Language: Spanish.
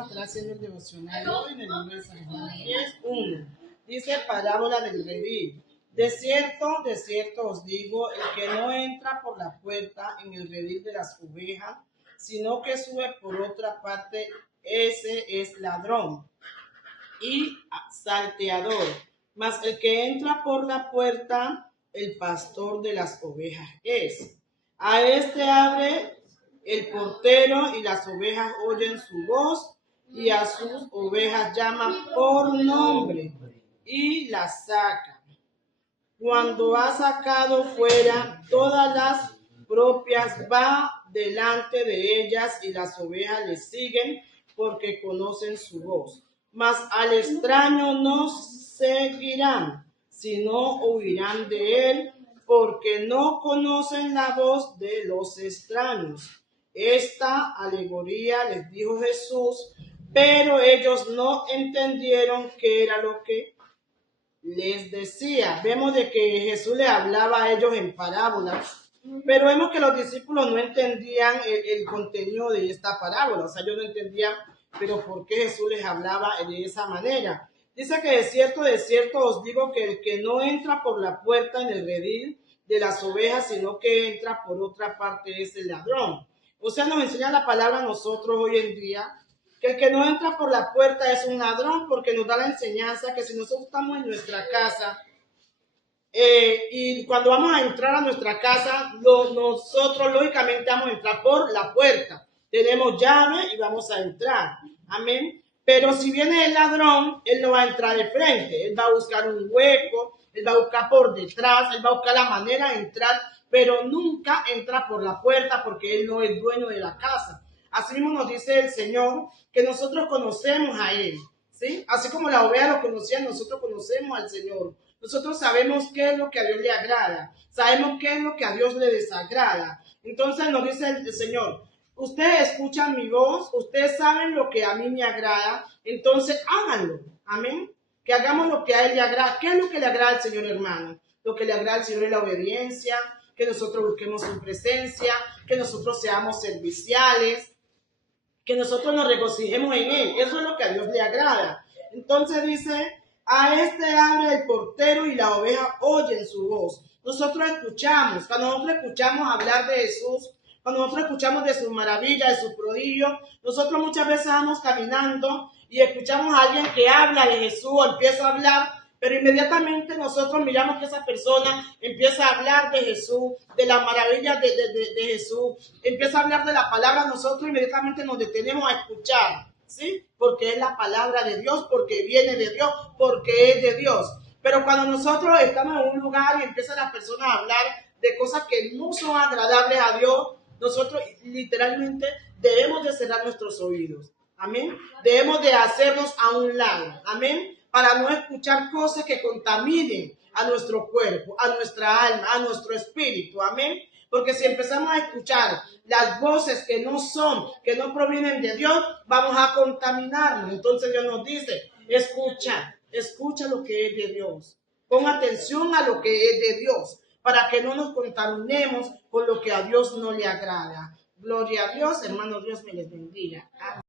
a estar haciendo el devocional hoy en el libro de San Juan 10:1. Dice parábola del redil. De cierto os digo, el que no entra por la puerta en el redil de las ovejas, sino que sube por otra parte, ese es ladrón y salteador. Mas el que entra por la puerta, el pastor de las ovejas es. A este abre el portero y las ovejas oyen su voz y a sus ovejas llama por nombre y las saca. Cuando ha sacado fuera todas las propias, va delante de ellas y las ovejas le siguen porque conocen su voz. Mas al extraño no seguirán, sino huirán de él, porque no conocen la voz de los extraños. Esta alegoría les dijo Jesús, pero ellos no entendieron qué era lo que les decía. Vemos de que Jesús le hablaba a ellos en parábolas, pero vemos que los discípulos no entendían el contenido de esta parábola. O sea, ellos no entendían, pero ¿por qué Jesús les hablaba de esa manera? Dice que de cierto os digo que el que no entra por la puerta en el redil de las ovejas, sino que entra por otra parte es el ladrón. O sea, nos enseña la palabra a nosotros hoy en día que el que no entra por la puerta es un ladrón, porque nos da la enseñanza que si nosotros estamos en nuestra casa y cuando vamos a entrar a nuestra casa, nosotros lógicamente vamos a entrar por la puerta. Tenemos llave y vamos a entrar. Amén. Pero si viene el ladrón, él no va a entrar de frente. Él va a buscar un hueco, él va a buscar por detrás, él va a buscar la manera de entrar, pero nunca entra por la puerta porque él no es dueño de la casa. Así mismo nos dice el Señor que nosotros conocemos a Él, ¿sí? Así como la oveja lo conocía, nosotros conocemos al Señor. Nosotros sabemos qué es lo que a Dios le agrada, sabemos qué es lo que a Dios le desagrada. Entonces nos dice el Señor, ustedes escuchan mi voz, ustedes saben lo que a mí me agrada, entonces háganlo, amén. Que hagamos lo que a Él le agrada. ¿Qué es lo que le agrada al Señor, hermano? Lo que le agrada al Señor es la obediencia, que nosotros busquemos su presencia, que nosotros seamos serviciales, que nosotros nos regocijemos en Él. Eso es lo que a Dios le agrada. Entonces dice, a este abre el portero y la oveja oyen su voz. Nosotros escuchamos, cuando nosotros escuchamos hablar de Jesús, cuando nosotros escuchamos de sus maravillas, de sus prodigios, nosotros muchas veces vamos caminando y escuchamos a alguien que habla de Jesús o empieza a hablar, pero inmediatamente nosotros miramos que esa persona empieza a hablar de Jesús, de las maravillas de Jesús, empieza a hablar de la palabra, nosotros inmediatamente nos detenemos a escuchar, ¿sí? Porque es la palabra de Dios, porque viene de Dios, porque es de Dios. Pero cuando nosotros estamos en un lugar y empiezan las personas a hablar de cosas que no son agradables a Dios, nosotros literalmente debemos de cerrar nuestros oídos. Amén. Debemos de hacernos a un lado. Amén. Para no escuchar cosas que contaminen a nuestro cuerpo, a nuestra alma, a nuestro espíritu. Amén. Porque si empezamos a escuchar las voces que no provienen de Dios, vamos a contaminarnos. Entonces Dios nos dice, escucha lo que es de Dios. Pon atención a lo que es de Dios, para que no nos contaminemos con lo que a Dios no le agrada. Gloria a Dios, hermanos, Dios me les bendiga. Amén.